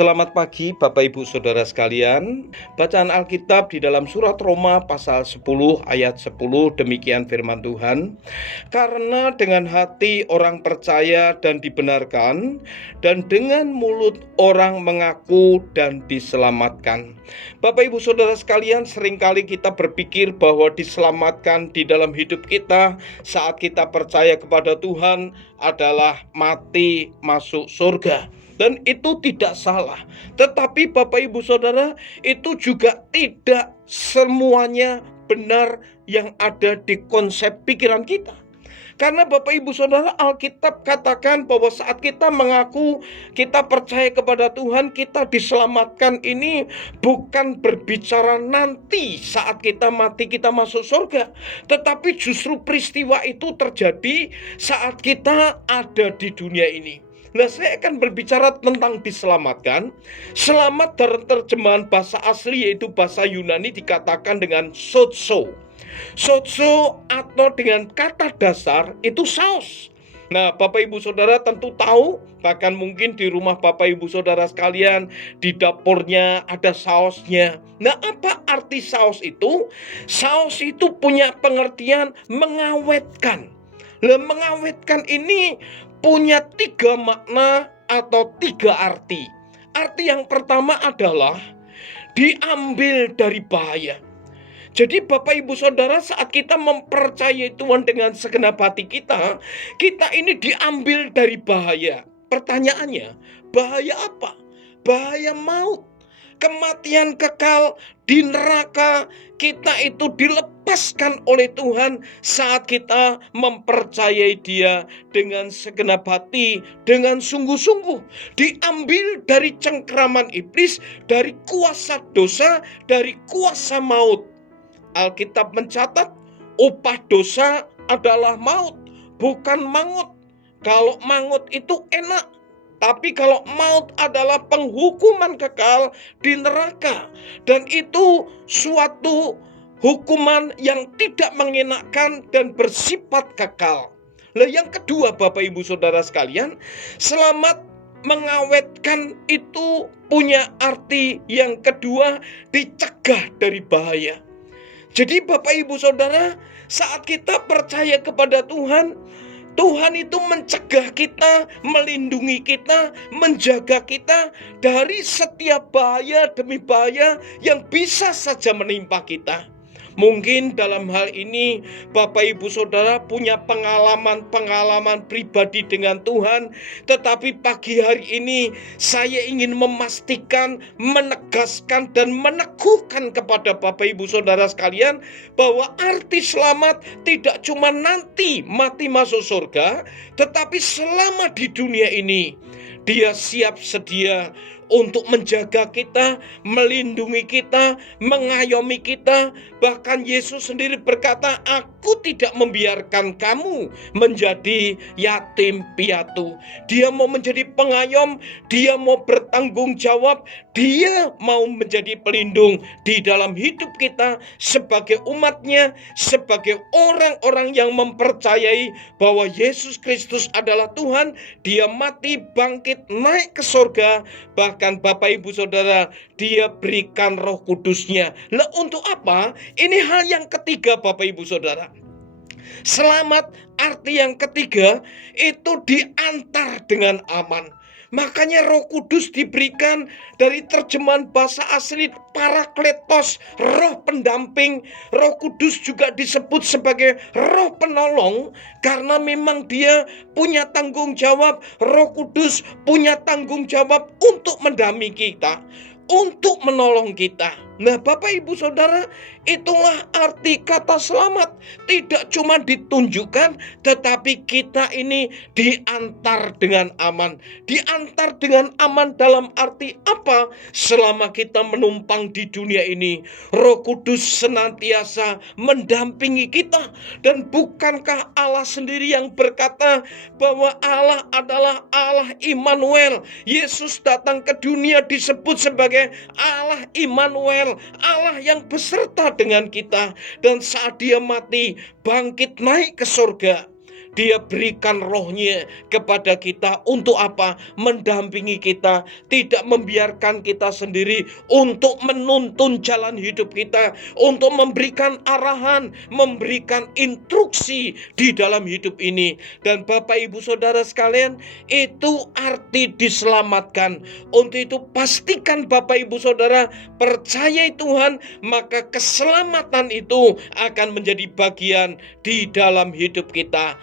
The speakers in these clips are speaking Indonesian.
Selamat pagi Bapak Ibu Saudara sekalian. Bacaan Alkitab di dalam surat Roma pasal 10 ayat 10, demikian firman Tuhan. Karena dengan hati orang percaya dan dibenarkan, dan dengan mulut orang mengaku dan diselamatkan. Bapak Ibu Saudara sekalian, seringkali kita berpikir bahwa diselamatkan di dalam hidup kita saat kita percaya kepada Tuhan adalah mati masuk surga. Dan itu tidak salah. Tetapi Bapak Ibu Saudara, itu juga tidak semuanya benar yang ada di konsep pikiran kita. Karena Bapak Ibu Saudara, Alkitab katakan bahwa saat kita mengaku kita percaya kepada Tuhan, kita diselamatkan, ini bukan berbicara nanti saat kita mati kita masuk surga. Tetapi justru peristiwa itu terjadi saat kita ada di dunia ini. Nah, saya akan berbicara tentang diselamatkan. Selamat dalam terjemahan bahasa asli yaitu bahasa Yunani dikatakan dengan sozo. Sozo atau dengan kata dasar itu saus. Nah, Bapak Ibu Saudara tentu tahu, bahkan mungkin di rumah Bapak Ibu Saudara sekalian, di dapurnya ada sausnya. Nah, apa arti saus itu? Saus itu punya pengertian mengawetkan. Nah, mengawetkan ini punya 3 makna atau 3 arti. Arti yang pertama adalah diambil dari bahaya. Jadi Bapak Ibu Saudara, saat kita mempercayai Tuhan dengan segenap hati kita, kita ini diambil dari bahaya. Pertanyaannya, bahaya apa? Bahaya maut, kematian kekal di neraka. Kita itu dilepaskan oleh Tuhan saat kita mempercayai Dia dengan segenap hati, dengan sungguh-sungguh. Diambil dari cengkraman iblis, dari kuasa dosa, dari kuasa maut. Alkitab mencatat upah dosa adalah maut, bukan mangut. Kalau mangut itu enak, tapi kalau maut adalah penghukuman kekal di neraka. Dan itu suatu hukuman yang tidak mengenakan dan bersifat kekal. Nah, yang kedua Bapak Ibu Saudara sekalian, selamat mengawetkan itu punya arti yang kedua, dicegah dari bahaya. Jadi Bapak Ibu Saudara, saat kita percaya kepada Tuhan, Tuhan itu mencegah kita, melindungi kita, menjaga kita dari setiap bahaya demi bahaya yang bisa saja menimpa kita. Mungkin dalam hal ini Bapak Ibu Saudara punya pengalaman pribadi dengan Tuhan. Tetapi pagi hari ini saya ingin memastikan, menegaskan dan meneguhkan kepada Bapak Ibu Saudara sekalian bahwa arti selamat tidak cuma nanti mati masuk surga, tetapi selama di dunia ini Dia siap sedia untuk menjaga kita, melindungi kita, mengayomi kita. Bahkan Yesus sendiri berkata, "Aku tidak membiarkan kamu menjadi yatim piatu." Dia mau menjadi pengayom, Dia mau bertanggung jawab, Dia mau menjadi pelindung di dalam hidup kita sebagai umatnya, sebagai orang-orang yang mempercayai bahwa Yesus Kristus adalah Tuhan. Dia mati, bangkit, naik ke surga. Bahkan Bapak Ibu Saudara, Dia berikan Roh Kudusnya. Lah, untuk apa? Ini hal yang ketiga Bapak Ibu Saudara. Selamat arti yang ketiga itu diantar dengan aman. Makanya Roh Kudus diberikan dari terjemahan bahasa asli Parakletos, roh pendamping. Roh Kudus juga disebut sebagai roh penolong karena memang Dia punya tanggung jawab. Roh Kudus punya tanggung jawab untuk mendampingi kita, untuk menolong kita. Nah, Bapak Ibu Saudara, itulah arti kata selamat. Tidak cuma ditunjukkan, tetapi kita ini diantar dengan aman. Diantar dengan aman dalam arti apa? Selama kita menumpang di dunia ini, Roh Kudus senantiasa mendampingi kita. Dan bukankah Allah sendiri yang berkata bahwa Allah adalah Allah Immanuel? Yesus datang ke dunia disebut sebagai Allah Immanuel, Allah yang beserta dengan kita. Dan saat Dia mati, bangkit naik ke surga. Dia berikan rohnya kepada kita. Untuk apa? Mendampingi kita, tidak membiarkan kita sendiri, untuk menuntun jalan hidup kita, untuk memberikan arahan, memberikan instruksi di dalam hidup ini. Dan Bapak Ibu Saudara sekalian, itu arti diselamatkan. Untuk itu pastikan Bapak Ibu Saudara percayai Tuhan, maka keselamatan itu akan menjadi bagian di dalam hidup kita.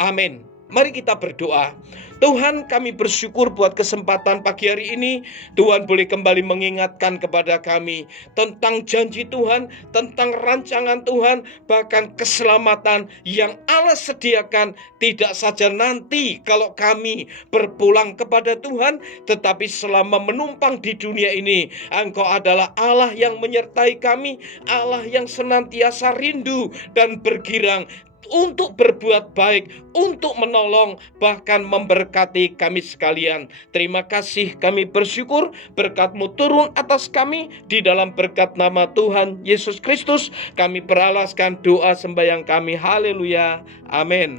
Amin. Mari kita berdoa. Tuhan, kami bersyukur buat kesempatan pagi hari ini. Tuhan boleh kembali mengingatkan kepada kami tentang janji Tuhan, tentang rancangan Tuhan, bahkan keselamatan yang Allah sediakan. Tidak saja nanti kalau kami berpulang kepada Tuhan, tetapi selama menumpang di dunia ini, Engkau adalah Allah yang menyertai kami, Allah yang senantiasa rindu dan bergirang untuk berbuat baik, untuk menolong, bahkan memberkati kami sekalian. Terima kasih, kami bersyukur berkat-Mu turun atas kami. Di dalam berkat nama Tuhan Yesus Kristus, kami beralaskan doa sembahyang kami. Haleluya. Amin.